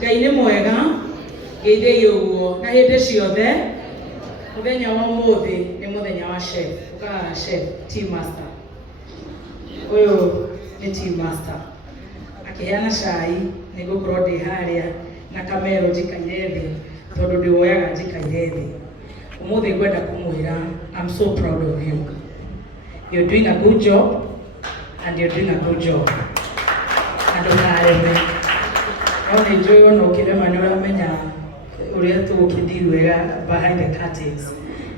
Ngai nĩ mwega gĩithĩi ũguo na hĩndĩ ciothe. Mũthenya wa ũmũthĩ nĩ mũthenya wa chef. Ũkaga chef, tea master. Ũyũ nĩ tea master. Akĩheana cai nĩngũkorwo ndĩ harĩa na kamero njikaire thĩ tondũ ndĩwoyaga njikaire thĩ. Ũmũthĩ ngwenda kũmwĩra I'm so proud of you. You're doing a good job and you're doing a good job. Andũ nareme. No nĩ njũĩ ona ũkĩrema nĩ ũramenya ũrĩa tũgũkĩndiru wega behind the curtains.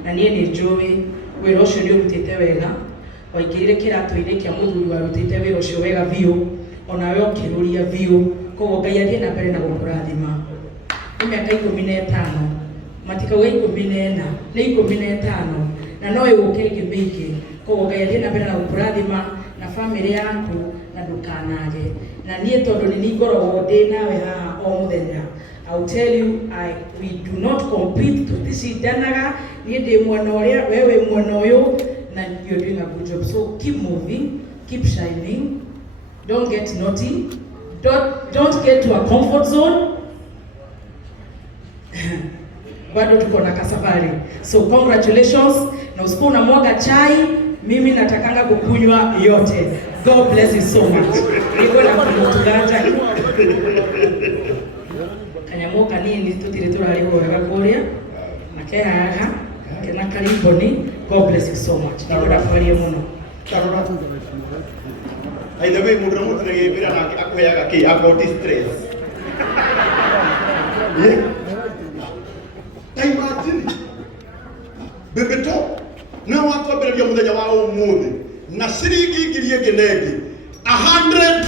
Na niĩ nĩ njũĩ wĩra ũcio nĩ ũrutĩte wega. Waingĩrire kĩratũ-inĩ kĩa mũthuri warutĩte wĩra ũcio wega biũ. Onawe ũkĩrũria biũ. Koguo Ngai athiĩ na mbere na gũkũrathima. Nĩ mĩaka 15. Matikauga 14, nĩ 15. Na no ĩgũke ĩngĩ mĩingĩ. Koguo Ngai athiĩ na mbere na gũkũrathima na famĩlĩ yaku na ndũkanage. Na niĩ tondũ nĩ niĩ ngoragwo ndĩ nawe haha o mũthenya. I'll tell you, we do not compete, tutishindanaga. Niĩ ndĩ mwena ũrĩa, wewe mwena ũyũ, na you're doing a good job. So keep moving, keep shining. Don't get naughty. Don't get to a comfort zone. Bado tuko na kasafari. So congratulations. Na usiku unamwaga chai, mimi natakanga kukunywa yote. God bless you so much. Niko na kumutuganja. Kanyamo kanini tutire turariho wega kuria. Nakehaga kena kariboni. God bless you so much. Niko na furaha muno. Karora tu. Aidha wewe mundu mutire gira na akweyaga ki about stress. Imagine. Bebeto na watu wabereria muthenya wa umuthi na ciringi ngiri ĩngĩ 100,000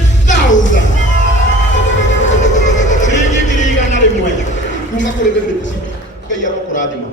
ciringi ngiri 100 kuma kuri Bebeto. Ngai agũkũrathima.